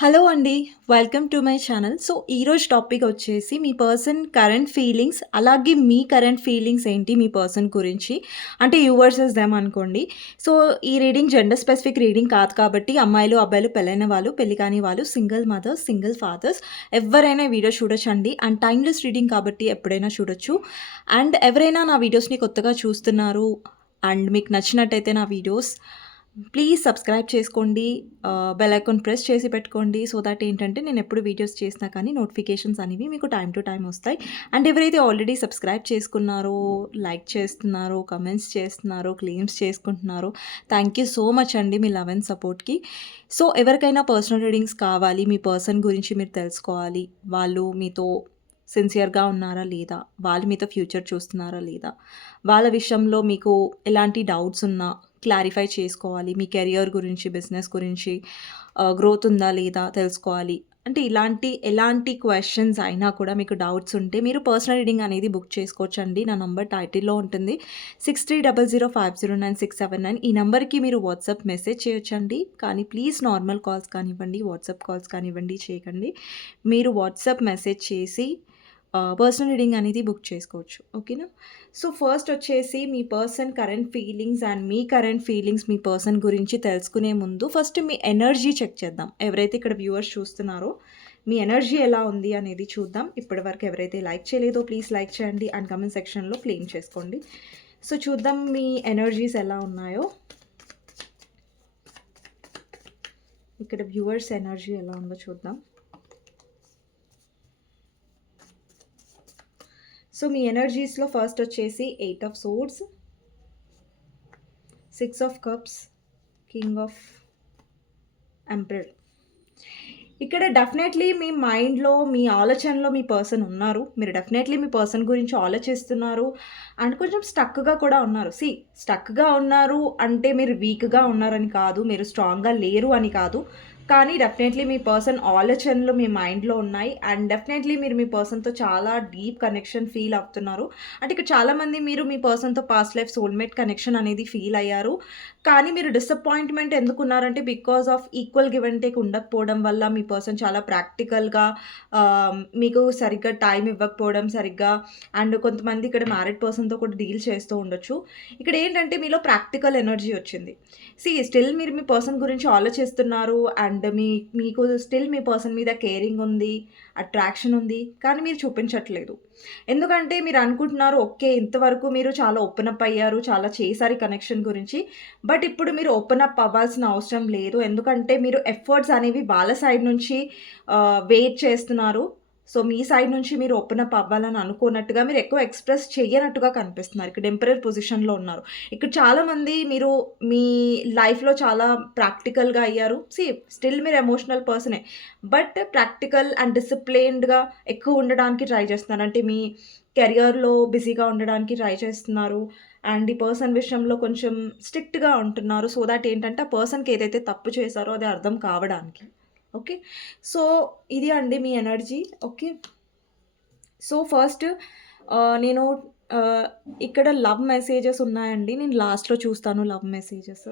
Hello అండి. Welcome to my channel. So, ఈరోజు topic వచ్చేసి మీ పర్సన్ కరెంట్ ఫీలింగ్స్, అలాగే మీ కరెంట్ ఫీలింగ్స్ ఏంటి మీ పర్సన్ గురించి. అంటే యూ వర్సెస్ దెమ్ అనుకోండి. సో, ఈ రీడింగ్ జెండర్ స్పెసిఫిక్ రీడింగ్ కాదు కాబట్టి అమ్మాయిలు, అబ్బాయిలు, పెళ్ళైన వాళ్ళు, పెళ్ళి కాని వాళ్ళు, సింగిల్ మదర్స్, సింగిల్ ఫాదర్స్ ఎవరైనా వీడియో చూడొచ్చండి. అండ్ టైమ్‌లెస్ రీడింగ్ కాబట్టి ఎప్పుడైనా చూడొచ్చు. అండ్ ఎవరైనా నా వీడియోస్‌ని కొత్తగా చూస్తున్నారు అండ్ మీకు నచ్చినట్టయితే నా వీడియోస్ ప్లీజ్ సబ్స్క్రైబ్ చేసుకోండి. బెల్ ఐకాన్ ప్రెస్ చేసి పెట్టుకోండి. సో దట్ ఏంటంటే నేను ఎప్పుడు వీడియోస్ చేసినా కానీ నోటిఫికేషన్స్ అనేవి మీకు టైం టు టైం వస్తాయి. అండ్ ఎవరైతే ఆల్రెడీ సబ్స్క్రైబ్ చేసుకున్నారో, లైక్ చేస్తున్నారో, కమెంట్స్ చేస్తున్నారో, క్లెయిమ్స్ చేసుకుంటున్నారో థ్యాంక్ యూ సో మచ్ అండి మీ లవ్ అండ్ సపోర్ట్‌కి. సో, ఎవరికైనా పర్సనల్ రీడింగ్స్ కావాలి, మీ పర్సన్ గురించి మీరు తెలుసుకోవాలి, వాళ్ళు మీతో సిన్సియర్‌గా ఉన్నారా లేదా? వాళ్ళు మీతో ఫ్యూచర్ చూస్తున్నారా లేదా? వాళ్ళ విషయంలో మీకు ఎలాంటి డౌట్స్ ఉన్నా క్లారిఫై చేసుకోవాలి. మీ కెరియర్ గురించి, బిజినెస్ గురించి గ్రోత్ ఉందా లేదా తెలుసుకోవాలి. అంటే ఇలాంటి ఎలాంటి క్వశ్చన్స్ అయినా కూడా మీకు డౌట్స్ ఉంటే మీరు పర్సనల్ రీడింగ్ అనేది బుక్ చేసుకోవచ్చండి. నా నంబర్ టైటిల్‌లో ఉంటుంది. 6300509679 ఈ నెంబర్కి మీరు వాట్సాప్ మెసేజ్ చేయొచ్చండి. కానీ ప్లీజ్ నార్మల్ కాల్స్ కానివ్వండి, వాట్సాప్ కాల్స్ కానివ్వండి చేయకండి. మీరు వాట్సాప్ మెసేజ్ చేసి పర్సనల్ రీడింగ్ అనేది బుక్ చేసుకోవచ్చు. ఓకేనా? సో, ఫస్ట్ వచ్చేసి మీ పర్సన్ కరెంట్ ఫీలింగ్స్ అండ్ మీ కరెంట్ ఫీలింగ్స్ మీ పర్సన్ గురించి తెలుసుకునే ముందు ఫస్ట్ మీ ఎనర్జీ చెక్ చేద్దాం. ఎవరైతే ఇక్కడ వ్యూవర్స్ చూస్తున్నారో మీ ఎనర్జీ ఎలా ఉంది అనేది చూద్దాం. ఇప్పటివరకు ఎవరైతే లైక్ చేయలేదో ప్లీజ్ లైక్ చేయండి అండ్ కమెంట్ సెక్షన్‌లో క్లెయిమ్ చేసుకోండి. సో, చూద్దాం మీ ఎనర్జీస్ ఎలా ఉన్నాయో. ఇక్కడ వ్యూవర్స్ ఎనర్జీ ఎలా ఉందో చూద్దాం. సో, మీ ఎనర్జీస్‌లో ఫస్ట్ వచ్చేసి eight of swords. Six of cups, king of emperor ఇక్కడ డెఫినెట్‌లీ మీ మైండ్‌లో, మీ ఆలోచనలో మీ పర్సన్ ఉన్నారు. మీరు డెఫినెట్‌లీ మీ పర్సన్ గురించి ఆలోచిస్తున్నారు. అండ్ కొంచెం స్టక్‌గా కూడా ఉన్నారు. సీ స్టక్‌గా ఉన్నారు అంటే మీరు వీక్‌గా ఉన్నారని కాదు. మీరు స్ట్రాంగ్‌గా లేరు అని కాదు. కానీ డెఫినెట్‌లీ మీ పర్సన్ ఆలోచనలు మీ మైండ్‌లో ఉన్నాయి. అండ్ డెఫినెట్‌లీ మీరు మీ పర్సన్‌తో చాలా డీప్ కనెక్షన్ ఫీల్ అవుతున్నారు. అంటే ఇక్కడ చాలామంది మీరు మీ పర్సన్‌తో పాస్ట్ లైఫ్ సోల్‌మేట్ కనెక్షన్ అనేది ఫీల్ అయ్యారు. కానీ మీరు disappointment ఎందుకున్నారంటే because of equal give and take ఉండకపోవడం వల్ల మీ పర్సన్ చాలా ప్రాక్టికల్‌గా um, మీకు సరిగ్గా టైం ఇవ్వకపోవడం సరిగ్గా అండ్ కొంతమంది ఇక్కడ మ్యారిడ్ పర్సన్‌తో కూడా డీల్ చేస్తూ ఉండొచ్చు. ఇక్కడ ఏంటంటే మీలో ప్రాక్టికల్ ఎనర్జీ వచ్చింది. సి స్టిల్ మీరు మీ పర్సన్ గురించి ఆలోచిస్తున్నారు అండ్ మీ మీకు స్టిల్ మీ పర్సన్ మీద కేరింగ్ ఉంది, అట్రాక్షన్ ఉంది. కానీ మీరు చూపించట్లేదు. ఎందుకంటే మీరు అనుకుంటున్నారు ఓకే. ఇంతవరకు మీరు చాలా ఓపెన్ అప్ అయ్యారు. చాలా చేశారు కనెక్షన్ గురించి. బట్ ఇప్పుడు మీరు ఓపెన్ అప్ అవ్వాల్సిన అవసరం లేదు. ఎందుకంటే మీరు ఎఫర్ట్స్ అనేవి వాళ్ళ సైడ్ నుంచి వెయిట్ చేస్తున్నారు. సో, మీ సైడ్ నుంచి మీరు ఓపెన్ అప్ అవ్వాలని అనుకున్నట్టుగా మీరు ఎక్కువ ఎక్స్‌ప్రెస్ చేయనట్టుగా కనిపిస్తున్నారు. ఇక్కడ టెంపరీ పొజిషన్‌లో ఉన్నారు. ఇక్కడ చాలామంది మీరు మీ లైఫ్‌లో చాలా ప్రాక్టికల్‌గా అయ్యారు. సీ స్టిల్ మీరు ఎమోషనల్ పర్సనే. బట్ ప్రాక్టికల్ అండ్ డిసిప్లైన్డ్గా ఎక్కువ ఉండడానికి ట్రై చేస్తున్నారు. అంటే మీ కెరియర్‌లో బిజీగా ఉండడానికి ట్రై చేస్తున్నారు. అండ్ ఈ పర్సన్ విషయంలో కొంచెం స్ట్రిక్ట్‌గా ఉంటున్నారు. సో దాట్ ఏంటంటే ఆ పర్సన్‌కి ఏదైతే తప్పు చేశారో అది అర్థం కావడానికి. ఓకే. సో, ఇది అండి మీ ఎనర్జీ. ఓకే. సో, ఫస్ట్ నేను ఇక్కడ లవ్ మెసేజెస్ ఉన్నాయండి. నేను లాస్ట్‌లో చూస్తాను లవ్ మెసేజెస్.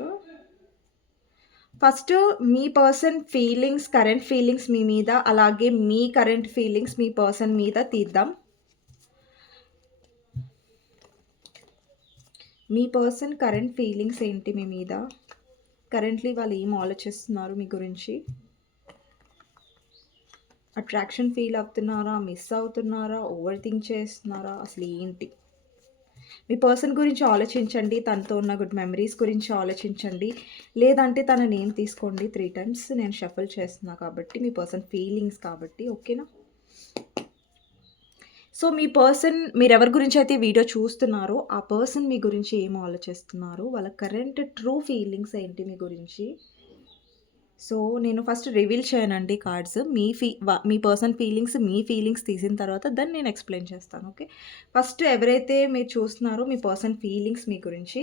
ఫస్ట్ మీ పర్సన్ ఫీలింగ్స్, కరెంట్ ఫీలింగ్స్ మీ మీద, అలాగే మీ కరెంట్ ఫీలింగ్స్ మీ పర్సన్ మీద తీద్దాం. మీ పర్సన్ కరెంట్ ఫీలింగ్స్ ఏంటి మీ మీద? కరెంట్‌లీ వాళ్ళు ఏం ఆలోచిస్తున్నారు మీ గురించి? అట్రాక్షన్ ఫీల్ అవుతున్నారా? మిస్ అవుతున్నారా? ఓవర్ థింక్ చేస్తున్నారా? అసలు ఏంటి? మీ పర్సన్ గురించి ఆలోచించండి. తనతో ఉన్న గుడ్ మెమరీస్ గురించి ఆలోచించండి. లేదంటే తన నేమ్ తీసుకోండి త్రీ టైమ్స్. నేను షఫుల్ చేస్తున్నా కాబట్టి మీ పర్సన్ ఫీలింగ్స్ కాబట్టి ఓకేనా? సో, మీ పర్సన్ మీరు ఎవరి గురించి అయితే వీడియో చూస్తున్నారో ఆ పర్సన్ మీ గురించి ఏం ఆలోచిస్తున్నారు? వాళ్ళ కరెంట్ ట్రూ ఫీలింగ్స్ ఏంటి మీ గురించి? సో, నేను ఫస్ట్ రివీల్ చేయనండి కార్డ్స్. మీ ఫీ మీ పర్సన్ ఫీలింగ్స్, మీ ఫీలింగ్స్ తీసిన తర్వాత దాన్ని నేను ఎక్స్‌ప్లెయిన్ చేస్తాను. ఓకే. ఫస్ట్ ఎవరైతే మీరు చూస్తున్నారో మీ పర్సన్ ఫీలింగ్స్ మీ గురించి.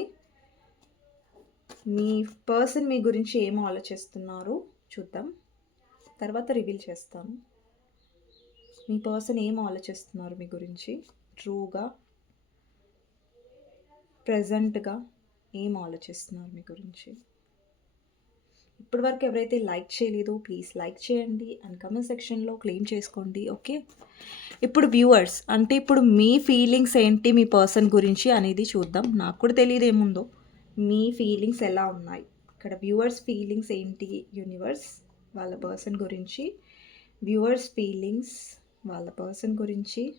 మీ పర్సన్ మీ గురించి ఏం ఆలోచిస్తున్నారు చూద్దాం. తర్వాత రివీల్ చేస్తాను. మీ పర్సన్ ఏం ఆలోచిస్తున్నారు మీ గురించి? ట్రూగా ప్రెజెంట్‌గా ఏం ఆలోచిస్తున్నారు మీ గురించి? ఇప్పటివరకు ఎవరైతే లైక్ చేయలేదో ప్లీజ్ లైక్ చేయండి అండ్ కమెంట్ సెక్షన్లో క్లెయిమ్ చేసుకోండి ఓకే? ఇప్పుడు వ్యూవర్స్ అంటే ఇప్పుడు మీ ఫీలింగ్స్ ఏంటి మీ పర్సన్ గురించి అనేది చూద్దాం. నాకు కూడా తెలియదు ఏముందో. మీ ఫీలింగ్స్ ఎలా ఉన్నాయి? ఇక్కడ వ్యూవర్స్ ఫీలింగ్స్ ఏంటి యూనివర్స్? వాళ్ళ పర్సన్ గురించి. వ్యూవర్స్ ఫీలింగ్స్ వాళ్ళ పర్సన్ గురించి.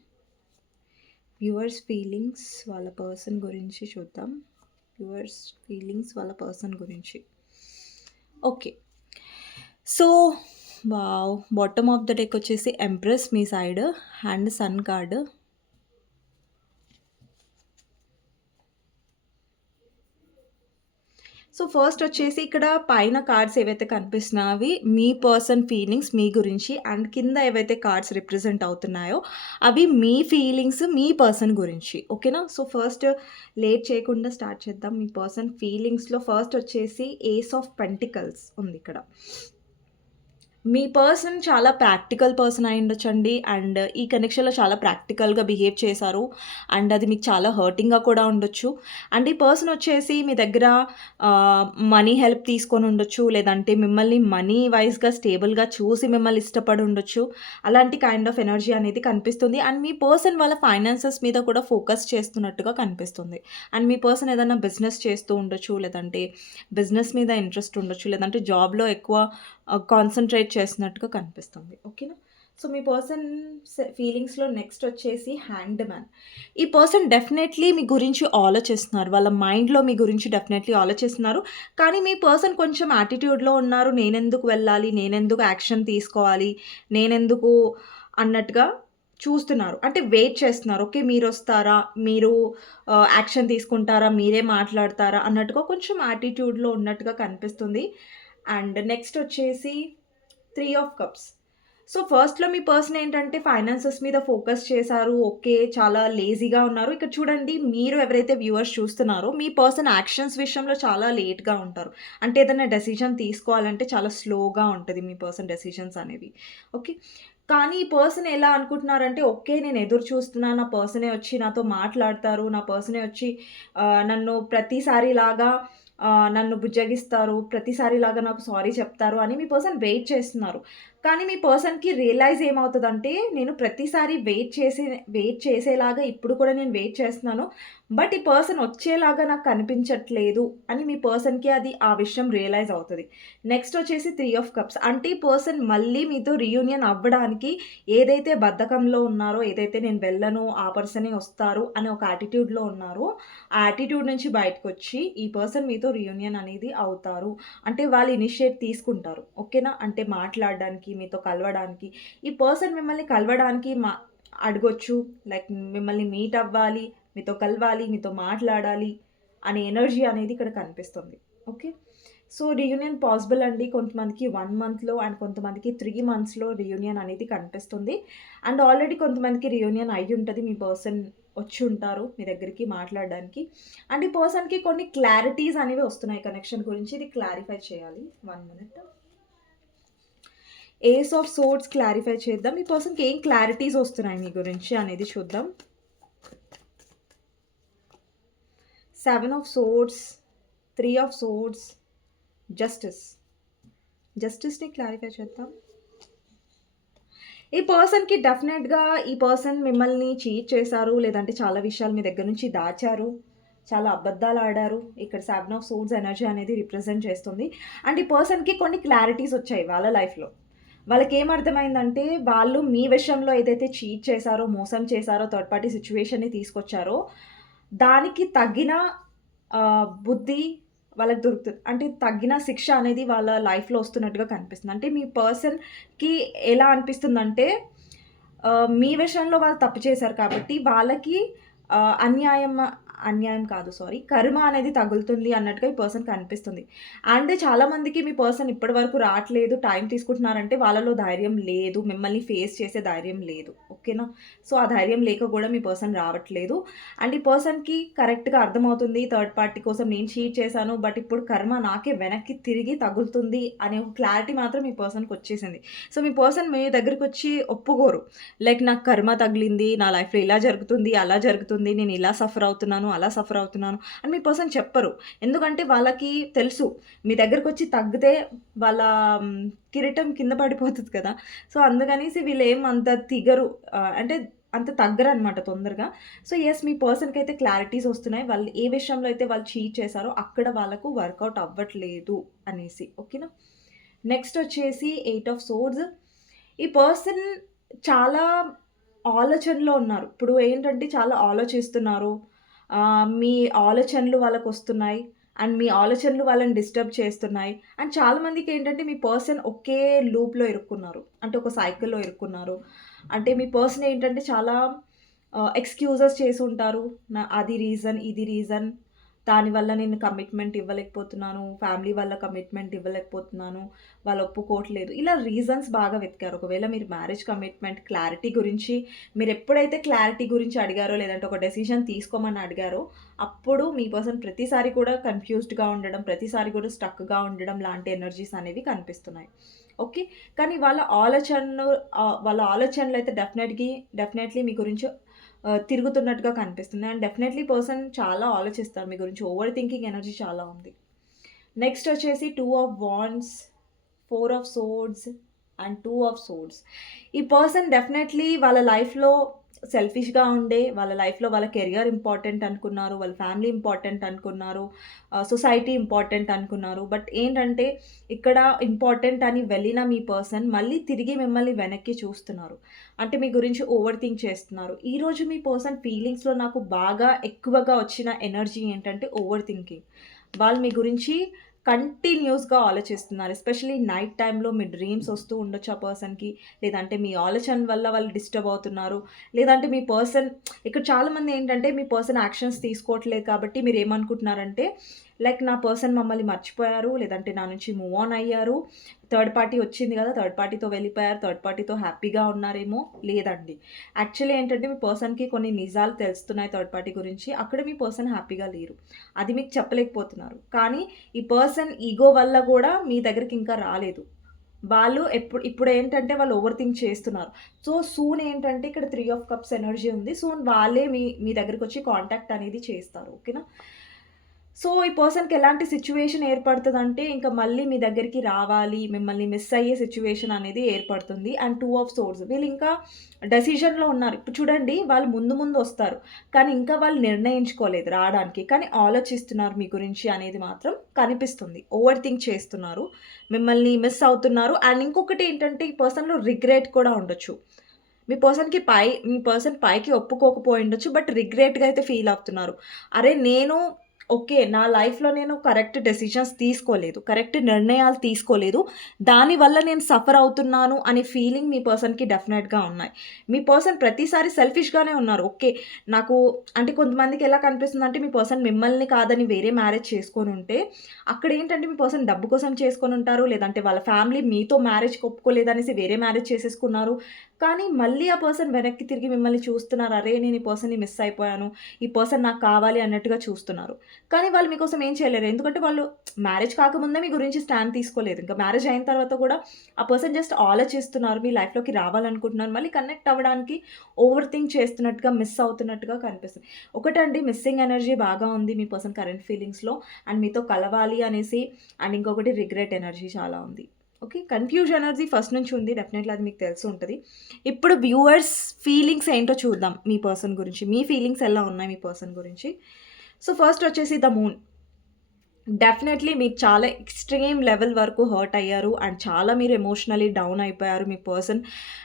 వ్యూవర్స్ ఫీలింగ్స్ వాళ్ళ పర్సన్ గురించి చూద్దాం. వ్యూవర్స్ ఫీలింగ్స్ వాళ్ళ పర్సన్ గురించి. Okay so wow bottom of the deck వచ్చేసి empress me side and sun card so first వచ్చేసి ఇక్కడ పైన కార్డ్స్ ఏవైతే కనిపిస్తున్నావి అవి మీ పర్సన్ ఫీలింగ్స్ మీ గురించి అండ్ కింద ఏవైతే కార్డ్స్ రిప్రజెంట్ అవుతున్నాయో అవి మీ ఫీలింగ్స్ మీ పర్సన్ గురించి. ఓకేనా? సో ఫస్ట్ లేట్ చేయకుండా స్టార్ట్ చేద్దాం. మీ పర్సన్ ఫీలింగ్స్లో ఫస్ట్ వచ్చేసి ఏస్ ఆఫ్ పెంటికల్స్ ఉంది ఇక్కడ. మీ పర్సన్ చాలా ప్రాక్టికల్ పర్సన్ అయి ఉండొచ్చండి. అండ్ ఈ కనెక్షన్లో చాలా ప్రాక్టికల్గా బిహేవ్ చేశారు. అండ్ అది మీకు చాలా హర్టింగ్గా కూడా ఉండొచ్చు. అండ్ ఈ పర్సన్ వచ్చేసి మీ దగ్గర మనీ హెల్ప్ తీసుకొని ఉండొచ్చు. లేదంటే మిమ్మల్ని మనీ వైజ్గా స్టేబుల్గా చూసి మిమ్మల్ని ఇష్టపడి ఉండొచ్చు. అలాంటి కైండ్ ఆఫ్ ఎనర్జీ అనేది కనిపిస్తుంది. అండ్ మీ పర్సన్ వాళ్ళ ఫైనాన్సెస్ మీద కూడా ఫోకస్ చేస్తున్నట్టుగా కనిపిస్తుంది. అండ్ మీ పర్సన్ ఏదైనా బిజినెస్ చేస్తూ ఉండొచ్చు. లేదంటే బిజినెస్ మీద ఇంట్రెస్ట్ ఉండొచ్చు. లేదంటే జాబ్లో ఎక్కువ కాన్సన్ట్రేట్ చేస్తున్నట్టుగా కనిపిస్తుంది. ఓకేనా? సో మీ పర్సన్ ఫీలింగ్స్లో నెక్స్ట్ వచ్చేసి హ్యాండ్ మ్యాన్. ఈ పర్సన్ డెఫినెట్లీ మీ గురించి ఆలోచిస్తున్నారు. వాళ్ళ మైండ్లో మీ గురించి డెఫినెట్లీ ఆలోచిస్తున్నారు. కానీ మీ పర్సన్ కొంచెం యాటిట్యూడ్లో ఉన్నారు. నేనెందుకు వెళ్ళాలి? నేనెందుకు యాక్షన్ తీసుకోవాలి? నేనెందుకు అన్నట్టుగా చూస్తున్నారు. అంటే వెయిట్ చేస్తున్నారు. ఓకే మీరు వస్తారా మీరు యాక్షన్ తీసుకుంటారా? మీరే మాట్లాడతారా? అన్నట్టుగా కొంచెం యాటిట్యూడ్లో ఉన్నట్టుగా కనిపిస్తుంది. అండ్ నెక్స్ట్ వచ్చేసి త్రీ ఆఫ్ కప్స్. సో ఫస్ట్లో మీ పర్సన్ ఏంటంటే ఫైనాన్సెస్ మీద ఫోకస్ చేశారు ఓకే చాలా లేజీగా ఉన్నారు. ఇక్కడ చూడండి మీరు ఎవరైతే వ్యూవర్స్ చూస్తున్నారో మీ పర్సన్ యాక్షన్స్ విషయంలో చాలా లేట్గా ఉంటారు. అంటే ఏదైనా డెసిషన్ తీసుకోవాలంటే చాలా స్లోగా ఉంటుంది మీ పర్సన్ డెసిషన్స్ అనేవి. ఓకే? కానీ ఈ పర్సన్ ఎలా అనుకుంటున్నారంటే ఓకే నేను ఎదురు చూస్తున్నాను నా పర్సనే వచ్చి నాతో మాట్లాడతారు నా పర్సనే వచ్చి నన్ను ప్రతిసారి లాగా నన్ను బుజ్జగిస్తారు ప్రతిసారిలాగా నాకు సారీ చెప్తారు అని మీ పర్సన్ వెయిట్ చేస్తున్నారు. కానీ మీ పర్సన్కి రియలైజ్ ఏమవుతుందంటే నేను ప్రతిసారి వెయిట్ చేసే వెయిట్ చేసేలాగా ఇప్పుడు కూడా నేను వెయిట్ చేస్తున్నాను బట్ ఈ పర్సన్ వచ్చేలాగా నాకు కనిపించట్లేదు అని మీ పర్సన్కి అది ఆ విషయం రియలైజ్ అవుతుంది. నెక్స్ట్ వచ్చేసి త్రీ ఆఫ్ కప్స్. అంటే ఈ పర్సన్ మళ్ళీ మీతో రీయూనియన్ అవ్వడానికి ఏదైతే బద్ధకంలో ఉన్నారో ఏదైతే నేను వెళ్ళను ఆ పర్సనే వస్తారు అనే ఒక యాటిట్యూడ్లో ఉన్నారో ఆ యాటిట్యూడ్ నుంచి బయటకు వచ్చి ఈ పర్సన్ మీతో రీయూనియన్ అనేది అవుతారు. అంటే వాళ్ళు ఇనిషియేట్ తీసుకుంటారు. ఓకేనా? అంటే మాట్లాడడానికి మీతో కలవడానికి ఈ పర్సన్ మిమ్మల్ని కలవడానికి మా అడగొచ్చు. లైక్ మిమ్మల్ని మీట్ అవ్వాలి మీతో కలవాలి మీతో మాట్లాడాలి అనే ఎనర్జీ అనేది ఇక్కడ కనిపిస్తుంది. ఓకే? సో రియూనియన్ పాసిబుల్ అండి. కొంతమందికి వన్ మంత్లో అండ్ కొంతమందికి త్రీ మంత్స్లో రియూనియన్ అనేది కనిపిస్తుంది. అండ్ ఆల్రెడీ కొంతమందికి రియూనియన్ అయి ఉంటుంది. మీ పర్సన్ వచ్చి ఉంటారు మీ దగ్గరికి మాట్లాడడానికి. అండ్ ఈ పర్సన్కి కొన్ని క్లారిటీస్ అనేవి వస్తున్నాయి. కనెక్షన్ గురించి ఇది క్లారిఫై చేయాలి. One minute. Ace of swords clarify చేద్దాం. ఈ పర్సన్కి ఏం క్లారిటీస్ వస్తున్నాయి మీ గురించి అనేది చూద్దాం. Seven of swords three of swords justice జస్టిస్ని clarify చేద్దాం. ఈ పర్సన్కి డెఫినెట్గా ఈ పర్సన్ మిమ్మల్ని చీట్ చేశారు లేదంటే చాలా విషయాలు మీ దగ్గర నుంచి దాచారు చాలా అబద్ధాలు ఆడారు. ఇక్కడ సెవెన్ ఆఫ్ సోర్స్ ఎనర్జీ అనేది రిప్రజెంట్ చేస్తుంది. అండ్ ఈ పర్సన్కి కొన్ని క్లారిటీస్ వచ్చాయి వాళ్ళ లైఫ్లో వాళ్ళకి ఏమర్థమైందంటే వాళ్ళు మీ విషయంలో ఏదైతే చీట్ చేశారో మోసం చేశారో థర్డ్ పార్టీ సిచ్యువేషన్ని తీసుకొచ్చారో దానికి తగిన బుద్ధి వాళ్ళకి దొరుకుతుంది. అంటే తగ్గిన శిక్ష అనేది వాళ్ళ లైఫ్లో వస్తున్నట్టుగా కనిపిస్తుంది. అంటే మీ పర్సన్కి ఎలా అనిపిస్తుందంటే మీ విషయంలో వాళ్ళు తప్పు చేశారు కాబట్టి వాళ్ళకి అన్యాయం అన్యాయం కాదు సారీ కర్మ అనేది తగులుతుంది అన్నట్టుగా ఈ పర్సన్ కనిపిస్తుంది. అండ్ చాలామందికి మీ పర్సన్ ఇప్పటి వరకు రావట్లేదు టైం తీసుకుంటున్నారంటే వాళ్ళలో ధైర్యం లేదు మిమ్మల్ని ఫేస్ చేసే ధైర్యం లేదు ఓకేనా సో ఆ ధైర్యం లేక కూడా మీ పర్సన్ రావట్లేదు. అండ్ ఈ పర్సన్కి కరెక్ట్గా అర్థమవుతుంది థర్డ్ పార్టీ కోసం నేను చీట్ చేశాను బట్ ఇప్పుడు కర్మ నాకే వెనక్కి తిరిగి తగులుతుంది అనే ఒక క్లారిటీ మాత్రం మీ పర్సన్కి వచ్చేసింది. సో మీ పర్సన్ మీ దగ్గరికి వచ్చి ఒప్పుకోరు. లైక్ నాకు కర్మ తగిలింది నా లైఫ్లో ఇలా జరుగుతుంది అలా జరుగుతుంది నేను ఇలా సఫర్ అవుతున్నాను అలా సఫర్ అవుతున్నాను అని మీ పర్సన్ చెప్పరు. ఎందుకంటే వాళ్ళకి తెలుసు మీ దగ్గరకు వచ్చి తగ్గితే వాళ్ళ కిరీటం కింద పడిపోతుంది కదా. సో అందుకనేసి వీళ్ళు ఏం అంత తిగరు అంటే అంత తగ్గరు అనమాట తొందరగా. సో ఎస్ మీ పర్సన్కి అయితే క్లారిటీస్ వస్తున్నాయి. వాళ్ళు ఏ విషయంలో అయితే వాళ్ళు చీట్ చేశారో అక్కడ వాళ్ళకు వర్కౌట్ అవ్వట్లేదు అనేసి ఓకేనా నెక్స్ట్ వచ్చేసి ఎయిట్ ఆఫ్ సోర్స్ ఈ పర్సన్ చాలా ఆలోచనలో ఉన్నారు. ఇప్పుడు ఏంటంటే చాలా ఆలోచిస్తున్నారు. మీ ఆలోచనలు వాళ్ళకు వస్తున్నాయి అండ్ మీ ఆలోచనలు వాళ్ళని డిస్టర్బ్ చేస్తున్నాయి. అండ్ చాలామందికి ఏంటంటే మీ పర్సన్ ఒకే లూప్లో ఇరుక్కున్నారు. అంటే ఒక సైకిల్లో ఇరుక్కున్నారు. అంటే మీ పర్సన్ ఏంటంటే చాలా ఎక్స్క్యూజెస్ చేసి ఉంటారు. నా అది రీజన్ ఇది రీజన్. దానివల్ల నేను కమిట్మెంట్ ఇవ్వలేకపోతున్నాను ఫ్యామిలీ వల్ల కమిట్మెంట్ ఇవ్వలేకపోతున్నాను వాళ్ళు ఒప్పుకోవట్లేదు. ఇలా రీజన్స్ బాగా వెతికారు. ఒకవేళ మీరు మ్యారేజ్ కమిట్మెంట్ క్లారిటీ గురించి మీరు ఎప్పుడైతే క్లారిటీ గురించి అడిగారో లేదంటే ఒక డెసిషన్ తీసుకోమని అడిగారో అప్పుడు మీ పర్సన్ ప్రతిసారి కూడా కన్ఫ్యూజ్డ్గా ఉండడం ప్రతిసారి కూడా స్టక్గా ఉండడం లాంటి ఎనర్జీస్ అనేవి కనిపిస్తున్నాయి. ఓకే కానీ వాళ్ళ ఆలోచనలు వాళ్ళ ఆలోచనలు అయితే డెఫినెట్గా డెఫినెట్లీ మీ గురించి తిరుగుతున్నట్టుగా కనిపిస్తుంది. అండ్ డెఫినెట్లీ పర్సన్ చాలా ఆలోచిస్తారు. మీ గురించి ఓవర్ థింకింగ్ ఎనర్జీ చాలా ఉంది. నెక్స్ట్ వచ్చేసి two of wands four of swords and two of swords ఈ పర్సన్ డెఫినెట్లీ వాళ్ళ లైఫ్లో సెల్ఫిష్గా ఉండే వాళ్ళ లైఫ్లో వాళ్ళ కెరియర్ ఇంపార్టెంట్ అనుకున్నారు వాళ్ళ ఫ్యామిలీ ఇంపార్టెంట్ అనుకున్నారు సొసైటీ ఇంపార్టెంట్ అనుకున్నారు. బట్ ఏంటంటే ఇక్కడ ఇంపార్టెంట్ అని వెళ్ళిన మీ పర్సన్ మళ్ళీ తిరిగి మిమ్మల్ని వెనక్కి చూస్తున్నారు. అంటే మీ గురించి ఓవర్ థింక్ చేస్తున్నారు ఈరోజు మీ పర్సన్ ఫీలింగ్స్లో నాకు బాగా ఎక్కువగా వచ్చిన ఎనర్జీ ఏంటంటే ఓవర్ థింకింగ్ వాళ్ళు మీ గురించి కంటిన్యూస్గా ఆలోచిస్తున్నారు. ఎస్పెషలీ నైట్ టైంలో మీ డ్రీమ్స్ వస్తూ ఉండొచ్చు ఆ పర్సన్కి. లేదంటే మీ ఆలోచన వల్ల వాళ్ళు డిస్టర్బ్ అవుతున్నారు. లేదంటే మీ పర్సన్ ఇక్కడ చాలామంది ఏంటంటే మీ పర్సన్ యాక్షన్స్ తీసుకోవట్లేదు కాబట్టి మీరు ఏమనుకుంటున్నారంటే లైక్ నా పర్సన్ మమ్మల్ని మర్చిపోయారు లేదంటే నా నుంచి మూవ్ ఆన్ అయ్యారు. థర్డ్ పార్టీ వచ్చింది కదా థర్డ్ పార్టీతో వెళ్ళిపోయారు థర్డ్ పార్టీతో హ్యాపీగా ఉన్నారేమో లేదండి. యాక్చువల్లీ ఏంటంటే మీ పర్సన్కి కొన్ని నిజాలు తెలుస్తున్నాయి థర్డ్ పార్టీ గురించి అక్కడ మీ పర్సన్ హ్యాపీగా లేరు. అది మీకు చెప్పలేకపోతున్నారు. కానీ ఈ పర్సన్ ఈగో వల్ల కూడా మీ దగ్గరికి ఇంకా రాలేదు. వాళ్ళు ఎప్పుడు ఇప్పుడు ఏంటంటే వాళ్ళు ఓవర్ థింక్ చేస్తున్నారు. సో సూన్ ఏంటంటే ఇక్కడ త్రీ ఆఫ్ కప్స్ ఎనర్జీ ఉంది. సూన్ వాళ్ళే మీ మీ దగ్గరికి వచ్చి కాంటాక్ట్ అనేది చేస్తారు ఓకేనా? సో ఈ పర్సన్కి ఎలాంటి సిచ్యువేషన్ ఏర్పడుతుంది అంటే ఇంకా మళ్ళీ మీ దగ్గరికి రావాలి మిమ్మల్ని మిస్ అయ్యే సిచ్యువేషన్ అనేది ఏర్పడుతుంది. అండ్ టూ ఆఫ్ సోర్స్ వీళ్ళు ఇంకా డెసిషన్లో ఉన్నారు. ఇప్పుడు చూడండి వాళ్ళు ముందు ముందు వస్తారు. కానీ ఇంకా వాళ్ళు నిర్ణయించుకోలేదు రావడానికి. కానీ ఆలోచిస్తున్నారు మీ గురించి అనేది మాత్రం కనిపిస్తుంది. ఓవర్ థింక్ చేస్తున్నారు. మిమ్మల్ని మిస్ అవుతున్నారు. అండ్ ఇంకొకటి ఏంటంటే ఈ పర్సన్లో రిగ్రెట్ కూడా ఉండొచ్చు. మీ పర్సన్కి పై మీ పర్సన్ పైకి ఒప్పుకోకపోయి ఉండొచ్చు బట్ రిగ్రెట్గా అయితే ఫీల్ అవుతున్నారు. అరే నేను ఓకే నా లైఫ్లో నేను కరెక్ట్ డెసిషన్స్ తీసుకోలేదు కరెక్ట్ నిర్ణయాలు తీసుకోలేదు దానివల్ల నేను సఫర్ అవుతున్నాను అనే ఫీలింగ్ మీ పర్సన్కి డెఫినెట్గా ఉన్నాయి. మీ పర్సన్ ప్రతిసారి సెల్ఫిష్గానే ఉన్నారు ఓకే. నాకు అంటే కొంతమందికి ఎలా కనిపిస్తుంది అంటే మీ పర్సన్ మిమ్మల్ని కాదని వేరే మ్యారేజ్ చేసుకొని ఉంటే అక్కడ ఏంటంటే మీ పర్సన్ డబ్బు కోసం చేసుకొని ఉంటారు లేదంటే వాళ్ళ ఫ్యామిలీ మీతో మ్యారేజ్ ఒప్పుకోలేదనేసి వేరే మ్యారేజ్ చేసేసుకున్నారు. కానీ మళ్ళీ ఆ పర్సన్ వెనక్కి తిరిగి మిమ్మల్ని చూస్తున్నారు అరే నేను ఈ పర్సన్ని మిస్ అయిపోయాను ఈ పర్సన్ నాకు కావాలి అన్నట్టుగా చూస్తున్నారు. కానీ వాళ్ళు మీకోసం ఏం చేయలేరు. ఎందుకంటే వాళ్ళు మ్యారేజ్ కాకముందే మీ గురించి స్టాండ్ తీసుకోలేదు. ఇంకా మ్యారేజ్ అయిన తర్వాత కూడా ఆ పర్సన్ జస్ట్ ఆలోచిస్తున్నారు మీ లైఫ్లోకి రావాలనుకుంటున్నారు. మళ్ళీ కనెక్ట్ అవ్వడానికి ఓవర్ థింక్ చేస్తున్నట్టుగా మిస్ అవుతున్నట్టుగా కనిపిస్తుంది. ఒకటండి మిస్సింగ్ ఎనర్జీ బాగా ఉంది మీ పర్సన్ కరెంట్ ఫీలింగ్స్లో. అండ్ మీతో కలవాలి అనేసి అండ్ ఇంకొకటి రిగ్రెట్ ఎనర్జీ చాలా ఉంది. ఓకే? కన్ఫ్యూజ్ ఎనర్జీ ఫస్ట్ నుంచి ఉంది. డెఫినెట్లీ అది మీకు తెలిసి ఉంటుంది. ఇప్పుడు వ్యూవర్స్ ఫీలింగ్స్ ఏంటో చూద్దాం మీ పర్సన్ గురించి. మీ ఫీలింగ్స్ ఎలా ఉన్నాయి మీ పర్సన్ గురించి? సో ఫస్ట్ వచ్చేసి ద మూన్ డెఫినెట్లీ మీరు చాలా ఎక్స్ట్రీమ్ లెవెల్ వరకు హర్ట్ అయ్యారు అండ్ చాలా మీరు ఎమోషనలీ డౌన్ అయిపోయారు మీ పర్సన్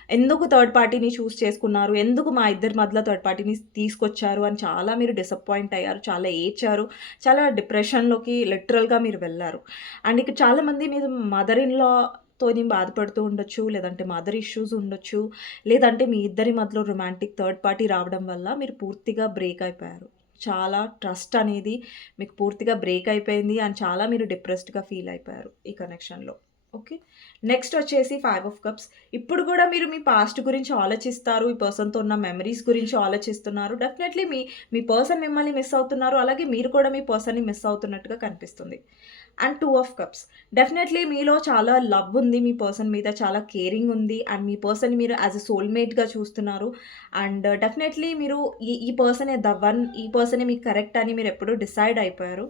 ఎందుకు థర్డ్ పార్టీని చూస్ చేసుకున్నారు? ఎందుకు మా ఇద్దరి మధ్యలో థర్డ్ పార్టీని తీసుకొచ్చారు? అని చాలా మీరు డిసప్పాయింట్ అయ్యారు చాలా ఏడ్చారు చాలా డిప్రెషన్లోకి లిటరల్గా మీరు వెళ్ళారు. అండ్ ఇక్కడ చాలామంది మీరు మదర్ ఇన్లా తోని బాధపడుతూ ఉండొచ్చు లేదంటే మదర్ ఇష్యూస్ ఉండొచ్చు లేదంటే మీ ఇద్దరి మధ్యలో రొమాంటిక్ థర్డ్ పార్టీ రావడం వల్ల మీరు పూర్తిగా బ్రేక్ అయిపోయారు. చాలా ట్రస్ట్ అనేది మీకు పూర్తిగా బ్రేక్ అయిపోయింది అండ్ చాలా మీరు డిప్రెస్డ్గా ఫీల్ అయిపోయారు ఈ కనెక్షన్లో ఓకే నెక్స్ట్ వచ్చేసి ఫైవ్ ఆఫ్ కప్స్ ఇప్పుడు కూడా మీరు మీ పాస్ట్ గురించి ఆలోచిస్తారు ఈ పర్సన్తో ఉన్న మెమరీస్ గురించి ఆలోచిస్తున్నారు. డెఫినెట్లీ మీ మీ పర్సన్ మిమ్మల్ని మిస్ అవుతున్నారు. అలాగే మీరు కూడా మీ పర్సన్ని మిస్ అవుతున్నట్టుగా కనిపిస్తుంది. And two of cups definitely మీలో చాలా లవ్ ఉంది మీ పర్సన్ మీద చాలా కేరింగ్ ఉంది. అండ్ మీ పర్సన్ మీరు యాజ్ అ సోల్మేట్గా చూస్తున్నారు. అండ్ డెఫినెట్లీ మీరు ఈ ఈ పర్సనే ద వన్ ఈ పర్సనే మీకు కరెక్ట్ అని మీరు ఎప్పుడూ డిసైడ్ అయిపోయారు.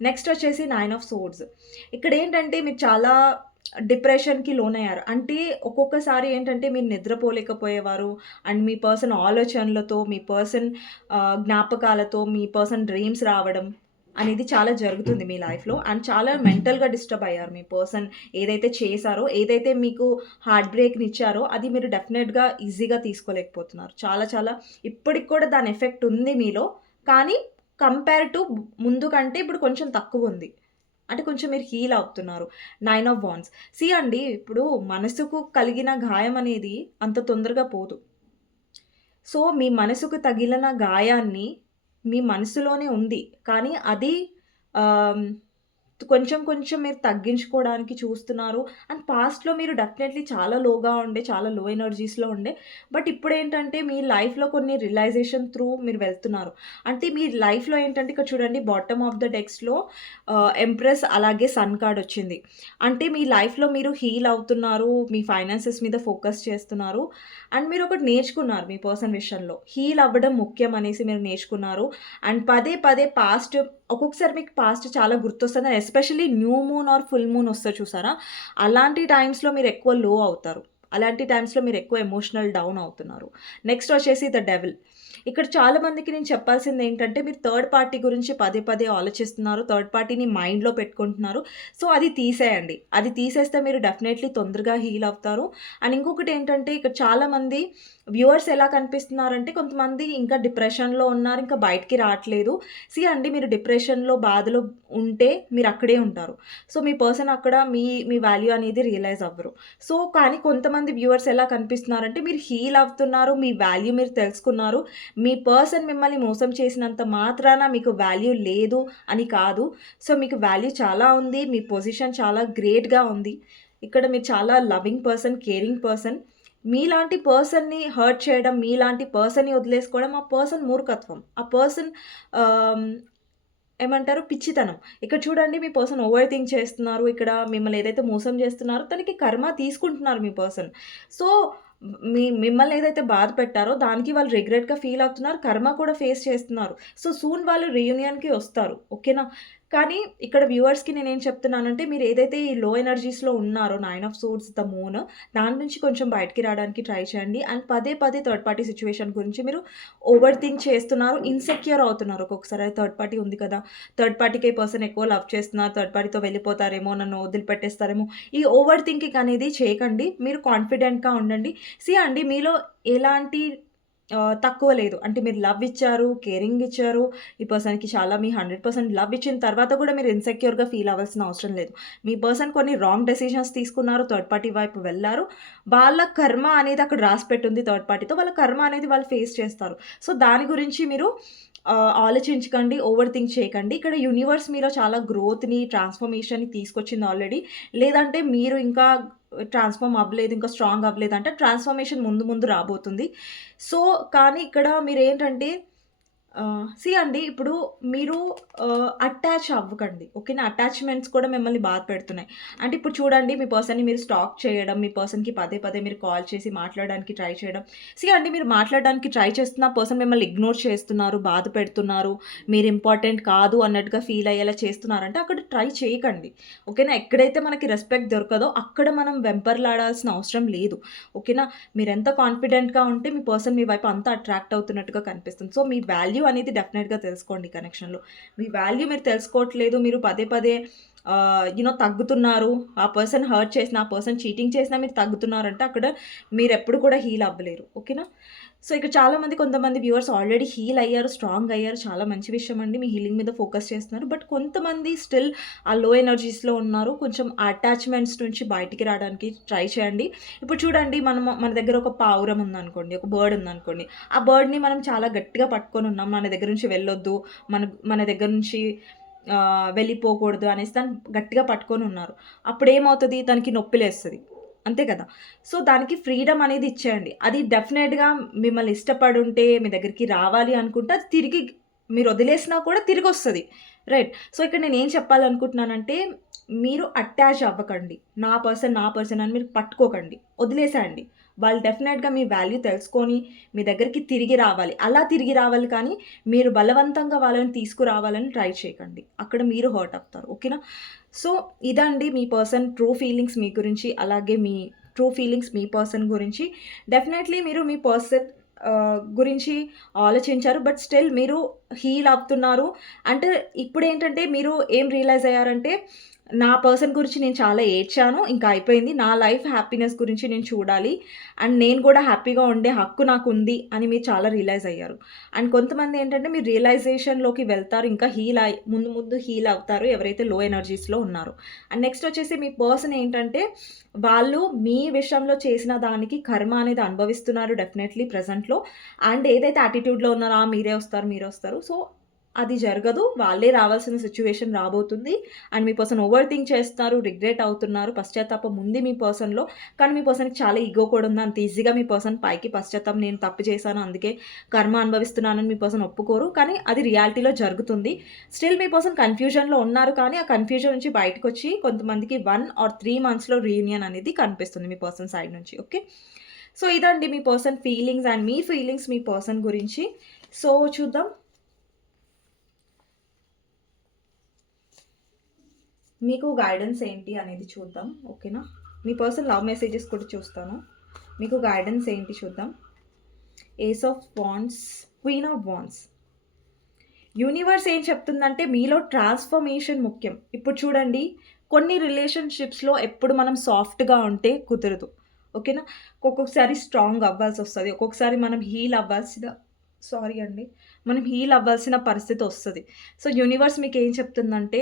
నెక్స్ట్ వచ్చేసి నైన్ ఆఫ్ సోర్డ్స్ ఇక్కడ ఏంటంటే మీరు చాలా డిప్రెషన్కి లోనయ్యారు. అంటే ఒక్కొక్కసారి ఏంటంటే మీరు నిద్రపోలేకపోయేవారు. అండ్ మీ పర్సన్ ఆలోచనలతో మీ పర్సన్ జ్ఞాపకాలతో మీ పర్సన్ డ్రీమ్స్ రావడం అనేది చాలా జరుగుతుంది మీ లైఫ్లో. అండ్ చాలా మెంటల్గా డిస్టర్బ్ అయ్యారు మీ పర్సన్. ఏదైతే చేశారో ఏదైతే మీకు హార్ట్ బ్రేక్ని ఇచ్చారో అది మీరు డెఫినెట్గా ఈజీగా తీసుకోలేకపోతున్నారు. చాలా చాలా ఇప్పటికి కూడా దాని ఎఫెక్ట్ ఉంది మీలో. కానీ కంపేర్ టు ముందు కంటే ఇప్పుడు కొంచెం తక్కువ ఉంది. అంటే కొంచెం మీరు హీల్ అవుతున్నారు. నైన్ ఆఫ్ వాన్స్ సి అండి ఇప్పుడు మనసుకు కలిగిన గాయం అనేది అంత తొందరగా పోదు. సో మీ మనసుకు తగిలిన గాయాన్ని మీ మనసులోనే ఉంది. కానీ అది కొంచెం కొంచెం మీరు తగ్గించుకోవడానికి చూస్తున్నారు. అండ్ పాస్ట్లో మీరు డెఫినెట్లీ చాలా లోగా ఉండే చాలా లో ఎనర్జీస్లో ఉండే. బట్ ఇప్పుడు ఏంటంటే మీ లైఫ్లో కొన్ని రియలైజేషన్ త్రూ మీరు వెళ్తున్నారు. అంటే మీ లైఫ్లో ఏంటంటే ఇక్కడ చూడండి బాటమ్ ఆఫ్ ద డెక్స్లో ఎంప్రెస్ అలాగే సన్ కార్డ్ వచ్చింది. అంటే మీ లైఫ్లో మీరు హీల్ అవుతున్నారు మీ ఫైనాన్సెస్ మీద ఫోకస్ చేస్తున్నారు. అండ్ మీరు ఒకటి నేర్చుకున్నారు మీ పర్సన్ విషయంలో హీల్ అవ్వడం ముఖ్యం అనేసి మీరు నేర్చుకున్నారు. అండ్ పదే పదే పాస్ట్ ఒక్కొక్కసారి మీకు పాస్ట్ చాలా గుర్తొస్తుంది. Especially new moon or full moon వస్తే చూసారా? అలాంటి టైమ్స్లో మీరు ఎక్కువ లో అవుతారు. అలాంటి టైమ్స్లో మీరు ఎక్కువ ఎమోషనల్ డౌన్ అవుతున్నారు. నెక్స్ట్ వచ్చేసి ద డెవిల్ ఇక్కడ చాలా మందికి నేను చెప్పాల్సింది ఏంటంటే మీరు థర్డ్ పార్టీ గురించి పదే పదే ఆలోచిస్తున్నారు థర్డ్ పార్టీని మైండ్లో పెట్టుకుంటున్నారు. సో అది తీసేయండి. అది తీసేస్తే మీరు డెఫినెట్లీ తొందరగా హీల్ అవుతారు. అండ్ ఇంకొకటి ఏంటంటే ఇక్కడ చాలామంది వ్యూవర్స్ ఎలా కనిపిస్తున్నారంటే కొంతమంది ఇంకా డిప్రెషన్లో ఉన్నారు ఇంకా బయటికి రావట్లేదు. సి అండి మీరు డిప్రెషన్లో బాధలో ఉంటే మీరు అక్కడే ఉంటారు. సో మీ పర్సన్ అక్కడ మీ మీ వాల్యూ అనేది రియలైజ్ అవ్వరు. సో కానీ కొంతమంది వ్యూవర్స్ ఎలా కనిపిస్తున్నారంటే మీరు హీల్ అవుతున్నారు మీ వాల్యూ మీరు తెలుసుకున్నారు. మీ పర్సన్ మిమ్మల్ని మోసం చేసినంత మాత్రాన మీకు వాల్యూ లేదు అని కాదు. సో మీకు వాల్యూ చాలా ఉంది మీ పొజిషన్ చాలా గ్రేట్గా ఉంది. ఇక్కడ మీరు చాలా లవింగ్ పర్సన్ కేరింగ్ పర్సన్. మీలాంటి పర్సన్ని హర్ట్ చేయడం మీలాంటి పర్సన్ని వదిలేసుకోవడం ఆ పర్సన్ మూర్ఖత్వం. ఆ పర్సన్ ఏమంటారు పిచ్చితనం. ఇక్కడ చూడండి మీ పర్సన్ ఓవర్ థింక్ చేస్తున్నారు. ఇక్కడ మిమ్మల్ని ఏదైతే మోసం చేస్తున్నారో తనకి కర్మ తీసుకుంటున్నారు మీ పర్సన్. సో మీ మిమ్మల్ని ఏదైతే బాధ పెట్టారో దానికి వాళ్ళు రిగ్రెట్గా ఫీల్ అవుతున్నారు కర్మ కూడా ఫేస్ చేస్తున్నారు. సో సూన్ వాళ్ళు రీయూనియన్కి వస్తారు. ఓకేనా కానీ ఇక్కడ వ్యూవర్స్కి నేను ఏం చెప్తున్నానంటే మీరు ఏదైతే ఈ లో ఎనర్జీస్లో ఉన్నారో nine of swords the moon దాని నుంచి కొంచెం బయటికి రావడానికి ట్రై చేయండి. అండ్ పదే పదే థర్డ్ పార్టీ సిచ్యువేషన్ గురించి మీరు ఓవర్ థింక్ చేస్తున్నారు ఇన్సెక్యూర్ అవుతున్నారు. ఒక్కొక్కసారి థర్డ్ పార్టీ ఉంది కదా. థర్డ్ పార్టీకి ఏ పర్సన్ ఎక్కువ లవ్ చేస్తున్నారు థర్డ్ పార్టీతో వెళ్ళిపోతారేమో నన్ను వదిలిపెట్టేస్తారేమో. ఈ ఓవర్ థింకింగ్ అనేది చేయకండి మీరు కాన్ఫిడెంట్గా ఉండండి. సి అండి మీలో ఎలాంటి తక్కువ లేదు. అంటే మీరు లవ్ ఇచ్చారు కేరింగ్ ఇచ్చారు ఈ పర్సన్కి చాలా మీ హండ్రెడ్ పర్సెంట్ లవ్ ఇచ్చిన తర్వాత కూడా మీరు ఇన్సెక్యూర్గా ఫీల్ అవ్వాల్సిన అవసరం లేదు. మీ పర్సన్ కొన్ని రాంగ్ డెసిషన్స్ తీసుకున్నారు థర్డ్ పార్టీ వైపు వెళ్ళారు. వాళ్ళ కర్మ అనేది అక్కడ రాసి పెట్టుంది థర్డ్ పార్టీతో వాళ్ళ కర్మ అనేది వాళ్ళు ఫేస్ చేస్తారు. సో దాని గురించి మీరు ఆలోచించకండి ఓవర్ థింక్ చేయకండి. ఇక్కడ యూనివర్స్ మీలో చాలా గ్రోత్ని ట్రాన్స్ఫర్మేషన్ని తీసుకొచ్చింది ఆల్రెడీ లేదంటే మీరు ఇంకా ట్రాన్స్ఫార్మ్ అవ్వలేదు ఇంకా స్ట్రాంగ్ అవ్వలేదు అంటే ట్రాన్స్ఫర్మేషన్ ముందు ముందు రాబోతుంది. సో కానీ ఇక్కడ మీరు ఏంటంటే సి అండి ఇప్పుడు మీరు అటాచ్ అవ్వకండి ఓకేనా అటాచ్మెంట్స్ కూడా మిమ్మల్ని బాధ పెడుతున్నాయి. అంటే ఇప్పుడు చూడండి మీ పర్సన్ని మీరు స్టాక్ చేయడం మీ పర్సన్కి పదే పదే మీరు కాల్ చేసి మాట్లాడడానికి ట్రై చేయడం. సి అండి మీరు మాట్లాడడానికి ట్రై చేస్తున్న పర్సన్ మిమ్మల్ని ఇగ్నోర్ చేస్తున్నారు బాధ పెడుతున్నారు మీరు ఇంపార్టెంట్ కాదు అన్నట్టుగా ఫీల్ అయ్యేలా చేస్తున్నారంటే అక్కడ ట్రై చేయకండి ఓకేనా ఎక్కడైతే మనకి రెస్పెక్ట్ దొరకదో అక్కడ మనం వెంపర్లాడాల్సిన అవసరం లేదు ఓకేనా మీరు ఎంత కాన్ఫిడెంట్గా ఉంటే మీ పర్సన్ మీ వైపు అంతా అట్రాక్ట్ అవుతున్నట్టుగా కనిపిస్తుంది. సో మీ వాల్యూ అనేది డెఫినెట్గా తెలుసుకోండి కనెక్షన్లో మీ వాల్యూ మీరు తెలుసుకోవట్లేదు మీరు పదే పదే యూనో తగ్గుతున్నారు. ఆ పర్సన్ హర్ట్ చేసిన ఆ పర్సన్ చీటింగ్ చేసినా మీరు తగ్గుతున్నారంటే అక్కడ మీరు ఎప్పుడు కూడా హీల్ అవ్వలేరు. ఓకేనా సో ఇక్కడ చాలామంది కొంతమంది వ్యూవర్స్ ఆల్రెడీ హీల్ అయ్యారు స్ట్రాంగ్ అయ్యారు. చాలా మంచి విషయం అండి. మీ హీలింగ్ మీద ఫోకస్ చేస్తున్నారు. బట్ కొంతమంది స్టిల్ ఆ లో ఎనర్జీస్లో ఉన్నారు. కొంచెం అటాచ్మెంట్స్ నుంచి బయటికి రావడానికి ట్రై చేయండి. ఇప్పుడు చూడండి మనం మన దగ్గర ఒక పావురం ఉందనుకోండి ఒక బర్డ్ ఉందనుకోండి. ఆ బర్డ్ని మనం చాలా గట్టిగా పట్టుకొని ఉన్నాం. మన దగ్గర నుంచి వెళ్ళొద్దు. మన మన దగ్గర నుంచి వెళ్ళిపోకూడదు అనేసి దాన్ని గట్టిగా పట్టుకొని ఉన్నారు. అప్పుడు ఏమవుతుంది తనకి నొప్పిలేస్తది. అంతే కదా! సో, దానికి ఫ్రీడమ్ అనేది ఇచ్చేయండి. అది డెఫినెట్‌గా మిమ్మల్ని ఇష్టపడుంటే మీ దగ్గరికి రావాలి అనుకుంటే అది తిరిగి మీరు వదిలేసినా కూడా తిరిగొస్తది. రైట్. సో, ఇక్కడ నేను ఏం చెప్పాలనుకుంటున్నానంటే మీరు అటాచ్ అవ్వకండి. నా పర్సన్, నా పర్సన్ అని మీరు పట్టుకోకండి. వదిలేసేయండి. వాళ్ళు డెఫినెట్‌గా మీ వాల్యూ తెలుసుకొని మీ దగ్గరికి తిరిగి రావాలి. అలా తిరిగి రావాలి కానీ మీరు బలవంతంగా వాళ్ళని తీసుకురావాలని ట్రై చేయకండి. అక్కడ మీరు హర్ట్ అవుతారు. ఓకేనా? సో, ఇదండి మీ పర్సన్ ట్రూ ఫీలింగ్స్ మీ గురించి. అలాగే మీ ట్రూ ఫీలింగ్స్ మీ పర్సన్ గురించి. డెఫినెట్‌లీ మీరు మీ పర్సన్ గురించి ఆలోచించారు. బట్ స్టిల్ మీరు హీల్ అవుతున్నారు. అంటే ఇప్పుడు ఏంటంటే మీరు ఏం రియలైజ్ అయ్యారంటే నా పర్సన్ గురించి నేను చాలా ఏడ్చాను. ఇంకా అయిపోయింది. నా లైఫ్ హ్యాపీనెస్ గురించి నేను చూడాలి. అండ్ నేను కూడా హ్యాపీగా ఉండే హక్కు నాకు ఉంది అని మీరు చాలా రియలైజ్ అయ్యారు. అండ్ కొంతమంది ఏంటంటే మీరు రియలైజేషన్‌లోకి వెళ్తారు. ఇంకా హీల్ అయి ముందు ముందు హీల్ అవుతారు. ఎవరైతే లో ఎనర్జీస్‌లో ఉన్నారో. అండ్ నెక్స్ట్ వచ్చేసి మీ పర్సన్ ఏంటంటే వాళ్ళు మీ విషయంలో చేసిన దానికి కర్మ అనేది అనుభవిస్తున్నారు డెఫినెట్‌లీ ప్రెజెంట్‌లో. అండ్ ఏదైతే యాటిట్యూడ్‌లో ఉన్నారో ఆ! మీరే వస్తారు, మీరే వస్తారు. సో, అది జరగదు. వాళ్ళే రావాల్సిన సిచ్యువేషన్ రాబోతుంది. అండ్ మీ పర్సన్ ఓవర్ థింక్ చేస్తున్నారు. రిగ్రెట్ అవుతున్నారు. పశ్చాత్తాపం ఉంది మీ పర్సన్‌లో. కానీ మీ పర్సన్‌కి చాలా ఈగో కూడా ఉంది. అంత ఈజీగా మీ పర్సన్ పైకి పశ్చాత్తాపం నేను తప్పు చేశాను. అందుకే కర్మ అనుభవిస్తున్నానని మీ పర్సన్ ఒప్పుకోరు. కానీ అది రియాలిటీలో జరుగుతుంది. స్టిల్ మీ పర్సన్ కన్‌ఫ్యూజన్‌లో ఉన్నారు. కానీ ఆ కన్‌ఫ్యూజన్ నుంచి బయటకొచ్చి కొంతమందికి వన్ ఆర్ త్రీ మంత్స్‌లో రీయూనియన్ అనేది కనిపిస్తుంది మీ పర్సన్ సైడ్ నుంచి. ఓకే. సో, ఇదండి మీ పర్సన్ ఫీలింగ్స్ అండ్ మీ ఫీలింగ్స్ మీ పర్సన్ గురించి. సో, చూద్దాం. మీకు గైడెన్స్ ఏంటి అనేది చూద్దాం. ఓకేనా? మీ పర్సన్ లవ్ మెసేజెస్ కూడా చూస్తాను. మీకు గైడెన్స్ ఏంటి చూద్దాం. Ace of wands queen of wands. Universe ఏం చెప్తుందంటే మీలో ట్రాన్స్‌ఫర్మేషన్ ముఖ్యం. ఇప్పుడు చూడండి కొన్ని రిలేషన్‌షిప్స్‌లో ఎప్పుడు మనం సాఫ్ట్‌గా ఉంటే కుదరదు. ఓకేనా? ఒక్కొక్కసారి స్ట్రాంగ్ అవ్వాల్సి వస్తుంది ఒక్కొక్కసారి మనం హీల్ అవ్వాల్సిన సారీ అండి. మనం హీల్ అవ్వాల్సిన పరిస్థితి వస్తుంది సో, యూనివర్స్ మీకు ఏం చెప్తుందంటే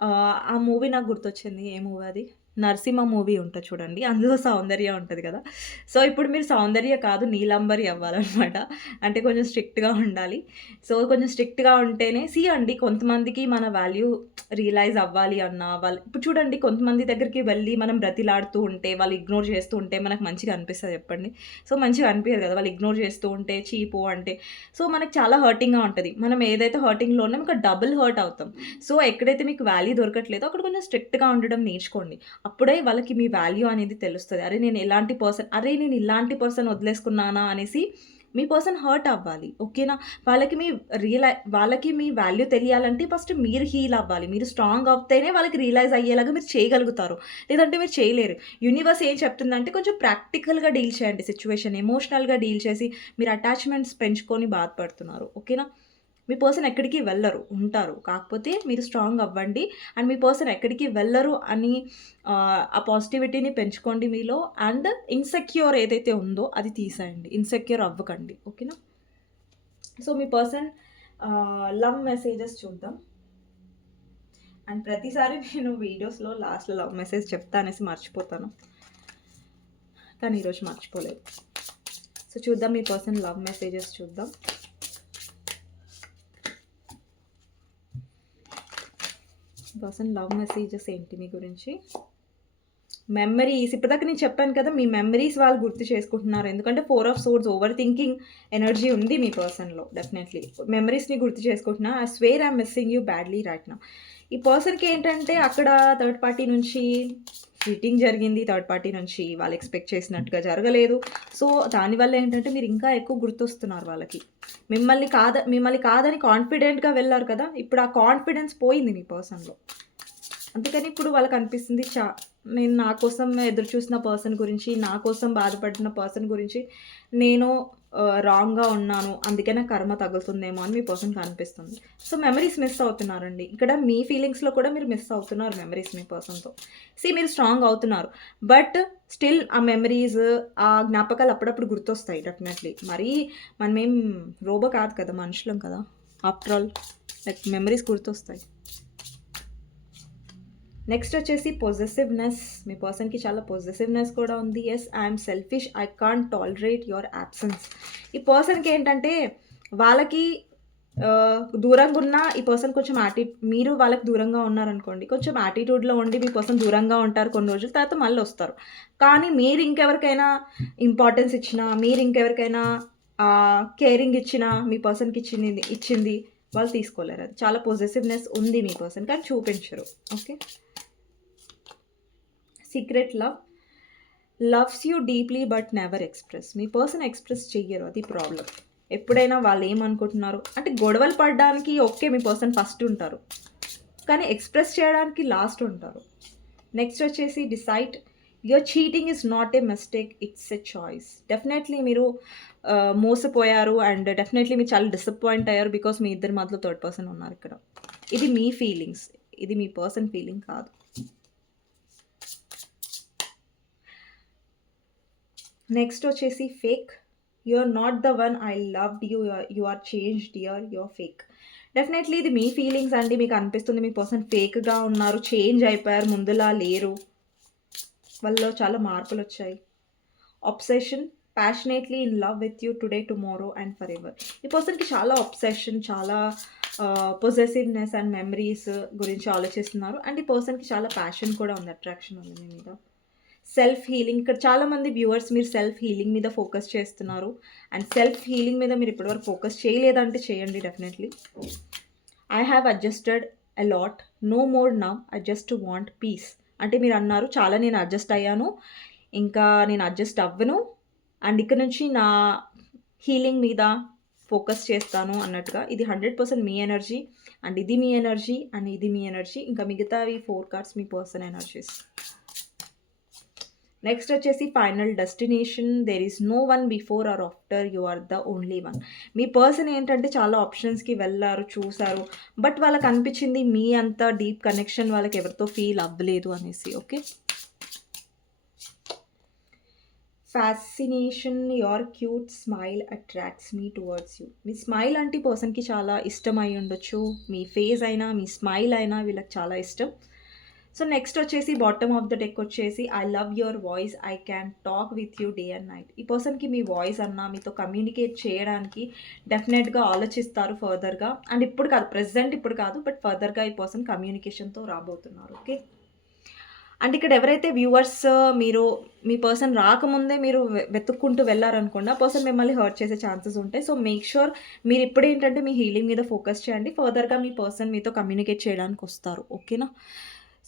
ఆ మూవీ నాకు గుర్తొచ్చింది. ఏ మూవీ అది? 'నరసింహ' మూవీ ఉంటుంది చూడండి. అందులో సౌందర్య ఉంటుంది కదా! సో, ఇప్పుడు మీరు సౌందర్య కాదు నీలాంబరి అవ్వాలనమాట. అంటే కొంచెం స్ట్రిక్ట్‌గా ఉండాలి. సో, కొంచెం స్ట్రిక్ట్‌గా ఉంటేనే సీ అండి కొంతమందికి మన వాల్యూ రియలైజ్ అవ్వాలి అన్న వాళ్ళు ఇప్పుడు చూడండి కొంతమంది దగ్గరికి వెళ్ళి మనం బ్రతిలాడుతూ ఉంటే, వాళ్ళు ఇగ్నోర్ చేస్తూ ఉంటే మనకు మంచిగా అనిపిస్తుంది చెప్పండి? సో, మంచిగా అనిపించదు కదా! వాళ్ళు ఇగ్నోర్ చేస్తూ ఉంటే, చీపు అంటే సో, మనకు చాలా హర్టింగ్‌గా ఉంటుంది మనం ఏదైతే హర్టింగ్‌లో ఉన్నామో ఇంకా డబుల్ హర్ట్ అవుతాం. సో, ఎక్కడైతే మీకు వాల్యూ దొరకట్లేదో అక్కడ కొంచెం స్ట్రిక్ట్‌గా ఉండడం నేర్చుకోండి. అప్పుడే వాళ్ళకి మీ వాల్యూ అనేది తెలుస్తుంది అరే! నేను ఎలాంటి పర్సన్ అరే! నేను ఇలాంటి పర్సన్ వదిలేసుకున్నానా అనేసి మీ పర్సన్ హర్ట్ అవ్వాలి. ఓకేనా? వాళ్ళకి మీ రియలై వాళ్ళకి మీ వాల్యూ తెలియాలంటే ఫస్ట్ మీరు హీల్ అవ్వాలి. మీరు స్ట్రాంగ్ అవుతేనే వాళ్ళకి రియలైజ్ అయ్యేలాగా మీరు చేయగలుగుతారు. లేదంటే మీరు చేయలేరు. యూనివర్స్ ఏం చెప్తుందంటే కొంచెం ప్రాక్టికల్‌గా డీల్ చేయండి సిచ్యువేషన్ ఎమోషనల్‌గా డీల్ చేసి మీరు అటాచ్‌మెంట్స్ పెంచుకొని బాధపడుతున్నారు. ఓకేనా? మీ పర్సన్ ఎక్కడికి వెళ్ళరు ఉంటారు. కాకపోతే మీరు స్ట్రాంగ్ అవ్వండి. అండ్ మీ పర్సన్ ఎక్కడికి వెళ్ళరు అని ఆ పాజిటివిటీని పెంచుకోండి మీలో. అండ్ ఇన్‌సెక్యూర్ ఏదైతే ఉందో అది తీసేయండి. ఇన్‌సెక్యూర్ అవ్వకండి. ఓకేనా? సో, మీ పర్సన్ లవ్ మెసేజెస్ చూద్దాం. అండ్ ప్రతిసారి నేను వీడియోస్‌లో లాస్ట్‌లో లవ్ మెసేజ్ చెప్తా అనేసి మర్చిపోతాను. కానీ ఈరోజు మర్చిపోలేదు. సో, చూద్దాం మీ పర్సన్ లవ్ మెసేజెస్ చూద్దాం. పర్సన్ లవ్ మెసేజెస్ ఏంటి మీ గురించి? మెమరీస్ ఇప్పటిదాకా నేను చెప్పాను కదా! మీ మెమరీస్ వాళ్ళు గుర్తు చేసుకుంటున్నారు. ఎందుకంటే four of swords over thinking energy ఉంది మీ పర్సన్‌లో డెఫినెట్‌లీ. మెమరీస్‌ని గుర్తు చేసుకుంటున్నా. I swear I'm missing you badly right నా ఈ పర్సన్‌కి ఏంటంటే అక్కడ థర్డ్ పార్టీ నుంచి చీటింగ్ జరిగింది. థర్డ్ పార్టీ నుంచి వాళ్ళు ఎక్స్‌పెక్ట్ చేసినట్టుగా జరగలేదు. సో, దానివల్ల ఏంటంటే మీరు ఇంకా ఎక్కువ గుర్తొస్తున్నారు వాళ్ళకి. మిమ్మల్ని కాద మిమ్మల్ని కాదని కాన్ఫిడెంట్‌గా వెళ్ళారు కదా! ఇప్పుడు ఆ కాన్ఫిడెన్స్ పోయింది మీ పర్సన్‌లో. అందుకని ఇప్పుడు వాళ్ళకి అనిపిస్తుంది చా నేను నా కోసం ఎదురు చూసిన పర్సన్ గురించి, నా కోసం బాధపడిన పర్సన్ గురించి నేను రాంగ్‌గా ఉన్నాను. అందుకే నాకు కర్మ తగులుతుందేమో అని మీ పర్సన్‌కి అనిపిస్తుంది. సో, మెమరీస్ మిస్ అవుతున్నారండి. ఇక్కడ మీ ఫీలింగ్స్‌లో కూడా మీరు మిస్ అవుతున్నారు మెమరీస్ మీ పర్సన్‌తో. సి మీరు స్ట్రాంగ్ అవుతున్నారు. బట్ స్టిల్ ఆ మెమరీస్, ఆ జ్ఞాపకాలు అప్పుడప్పుడు గుర్తొస్తాయి డెఫినెట్‌లీ. మరీ మనమేం రోబో కాదు కదా! మనుషులం కదా! ఆఫ్టర్ ఆల్ లైక్ మెమరీస్ గుర్తొస్తాయి. నెక్స్ట్ వచ్చేసి పొజెసివ్నెస్ మీ పర్సన్‌కి చాలా పొజెసివ్నెస్ కూడా ఉంది. Yes I selfish. I can't tolerate your absence ఈ పర్సన్‌కి ఏంటంటే వాళ్ళకి దూరంగా ఉన్న ఈ పర్సన్ కొంచెం యాటి మీరు వాళ్ళకి దూరంగా ఉన్నారనుకోండి. కొంచెం యాటిట్యూడ్‌లో ఉండి మీ పర్సన్ దూరంగా ఉంటారు కొన్ని రోజుల తర్వాత మళ్ళీ వస్తారు కానీ మీరు ఇంకెవరికైనా ఇంపార్టెన్స్ ఇచ్చినా, మీరు ఇంకెవరికైనా కేరింగ్ ఇచ్చినా, మీ పర్సన్‌కి ఇచ్చింది ఇచ్చింది వాళ్ళు తీసుకోలేరు. అది చాలా పొజెసివ్నెస్ ఉంది మీ పర్సన్ కానీ చూపించరు. Okay. Secret love loves you deeply but never express. Me person express చెయ్యరు. అది ప్రాబ్లమ్. ఎప్పుడైనా వాళ్ళు ఏమనుకుంటున్నారు అంటే గొడవలు పడడానికి ఓకే. మీ పర్సన్ ఫస్ట్ ఉంటారు. కానీ ఎక్స్‌ప్రెస్ చేయడానికి లాస్ట్ ఉంటారు. నెక్స్ట్ వచ్చేసి decide your cheating is not a mistake. It's a choice. Definitely మీరు మోసపోయారు అండ్ డెఫినెట్‌లీ మీరు చాలా డిసప్పాయింట్ అయ్యారు. బికాస్ మీ ఇద్దరి మధ్యలో థర్డ్ పర్సన్ ఉన్నారు ఇక్కడ. ఇది మీ ఫీలింగ్స్. ఇది మీ పర్సన్ ఫీలింగ్ కాదు. నెక్స్ట్ వచ్చేసి fake. You are not the one I loved you. You are changed here. Your fake. Definitely ఇది మీ ఫీలింగ్స్ అండి. మీకు అనిపిస్తుంది మీ పర్సన్ ఫేక్‌గా ఉన్నారు. చేంజ్ అయిపోయారు. ముందులా లేరు. వాళ్ళలో చాలా మార్పులు వచ్చాయి obsession passionately in love with you today, tomorrow and forever ఈ పర్సన్‌కి చాలా అబ్సెషన్ చాలా పొజెసివ్నెస్ పొసెసివ్‌నెస్ అండ్ మెమరీస్ గురించి ఆలోచిస్తున్నారు. అండ్ ఈ పర్సన్‌కి చాలా ప్యాషన్ కూడా ఉంది. అట్రాక్షన్ ఉంది మీ మీద. సెల్ఫ్ హీలింగ్ ఇక్కడ చాలామంది వ్యూవర్స్ మీరు సెల్ఫ్ హీలింగ్ మీద ఫోకస్ చేస్తున్నారు. అండ్ సెల్ఫ్ హీలింగ్ మీద మీరు ఇప్పటివరకు ఫోకస్ చేయలేదంటే చేయండి definitely. I have adjusted a lot lot. No more now I just want peace. అంటే మీరు అన్నారు చాలా నేను అడ్జస్ట్ అయ్యాను. ఇంకా నేను అడ్జస్ట్ అవ్వను. అండ్ ఇక్కడ నుంచి నా హీలింగ్ మీద ఫోకస్ చేస్తాను అన్నట్టుగా. ఇది 100% మీ ఎనర్జీ. అండ్ ఇది మీ ఎనర్జీ. అండ్ ఇది మీ ఎనర్జీ. ఇంకా మిగతావి ఫోర్ కార్డ్స్ మీ పర్సన్ ఎనర్జీస్. నెక్స్ట్ వచ్చేసి final destination. There is no one before or after. You are the only one. Me person ఏంటంటే చాలా ఆప్షన్స్‌కి వెళ్ళారు చూసారు. బట్ వాళ్ళకి అనిపించింది మీ అంత డీప్ కనెక్షన్ వాళ్ళకి ఎవరితో ఫీల్ అవ్వలేదు అనేసి. Okay. Fascination your cute smile attracts me towards you. Me smile అంటే పర్సన్‌కి చాలా ఇష్టం అయి ఉండొచ్చు. మీ ఫేస్ అయినా, మీ స్మైల్ అయినా వీళ్ళకి చాలా ఇష్టం. సో నెక్స్ట్ వచ్చేసి బాటమ్ ఆఫ్ ద డెక్ వచ్చేసి I love your voice. I can talk with you day and night. ఈ పర్సన్‌కి మీ వాయిస్ అన్నా, మీతో కమ్యూనికేట్ చేయడానికి డెఫినెట్‌గా ఆలోచిస్తారు ఫర్దర్‌గా. అండ్ ఇప్పుడు కాదు ప్రెసెంట్ ఇప్పుడు కాదు. బట్ ఫర్దర్‌గా ఈ పర్సన్ కమ్యూనికేషన్‌తో రాబోతున్నారు. ఓకే. అండ్ ఇక్కడ ఎవరైతే వ్యూవర్స్ uh, మీరు మీ పర్సన్ రాకముందే మీరు వెతుక్కుంటూ వెళ్ళారనుకోండి ఆ పర్సన్ మిమ్మల్ని హర్ట్ చేసే ఛాన్సెస్ ఉంటాయి. సో మేక్ ష్యూర్ మీరు ఇప్పుడేంటంటే మీ హీలింగ్ మీద ఫోకస్ చేయండి. ఫర్దర్‌గా మీ పర్సన్ మీతో కమ్యూనికేట్ చేయడానికి వస్తారు. ఓకేనా.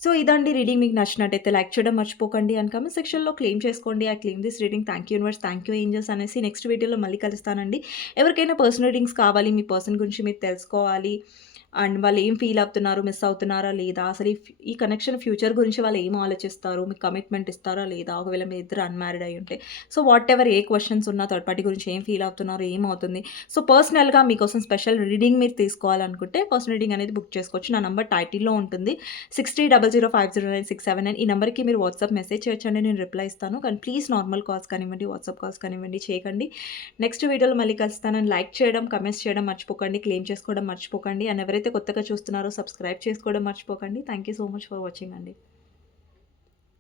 సో ఇదండి రీడింగ్ మీకు నచ్చినట్టయితే లైక్ చేయడం మర్చిపోకండి. అని కామెంట్ సెక్షన్‌లో క్లెయిమ్ చేసుకోండి. I claim this reading. Thank you universe. Thank you angels అనేసి నెక్స్ట్ వీడియోలో మళ్ళీ కలుస్తానండి. ఎవరికైనా పర్సనల్ రీడింగ్స్ కావాలి. మీ పర్సన్ గురించి మీరు తెలుసుకోవాలి. అండ్ వాళ్ళు ఏం ఫీల్ అవుతున్నారు, మిస్ అవుతున్నారా లేదా, అసలు ఈ ఈ కనెక్షన్ ఫ్యూచర్ గురించి వాళ్ళు ఏం ఆలోచిస్తారు, మీకు కమిట్మెంట్ ఇస్తారా లేదా, ఒకవేళ మీ ఇద్దరు అన్‌మ్యారీడ్ అయి ఉంటే. సో వాట్ ఎవర్ ఏ క్వశ్చన్స్ ఉన్నా థర్డ్ పార్టీ గురించి ఏం ఫీల్ అవుతున్నారు, ఏమవుతుంది. సో పర్సనల్‌గా మీకోసం స్పెషల్ రీడింగ్ మీరు తీసుకోవాలనుకుంటే పర్సనల్ రీడింగ్ అనేది బుక్ చేసుకోవచ్చు. నా నంబర్ టైటిల్‌లో ఉంటుంది. 6300509679 ఈ నెంబర్కి మీరు వాట్సాప్ మెసేజ్ చేయొచ్చండి. నేను రిప్లై ఇస్తాను. కానీ ప్లీజ్ నార్మల్ కాల్స్ కానివ్వండి, వాట్సాప్ కాల్స్ కానివ్వండి చేయకండి. నెక్స్ట్ వీడియోలో మళ్ళీ కలుస్తానని లైక్ చేయడం, కమెంట్స్ చేయడం మర్చిపోకండి. క్లెయిమ్ చేసుకోవడం మర్చిపోకండి. అండ్ ఎవరైతే కొత్తగా చూస్తున్నారో సబ్స్క్రైబ్ చేసుకోవడం మర్చిపోకండి. Thank you so much for watching అండి.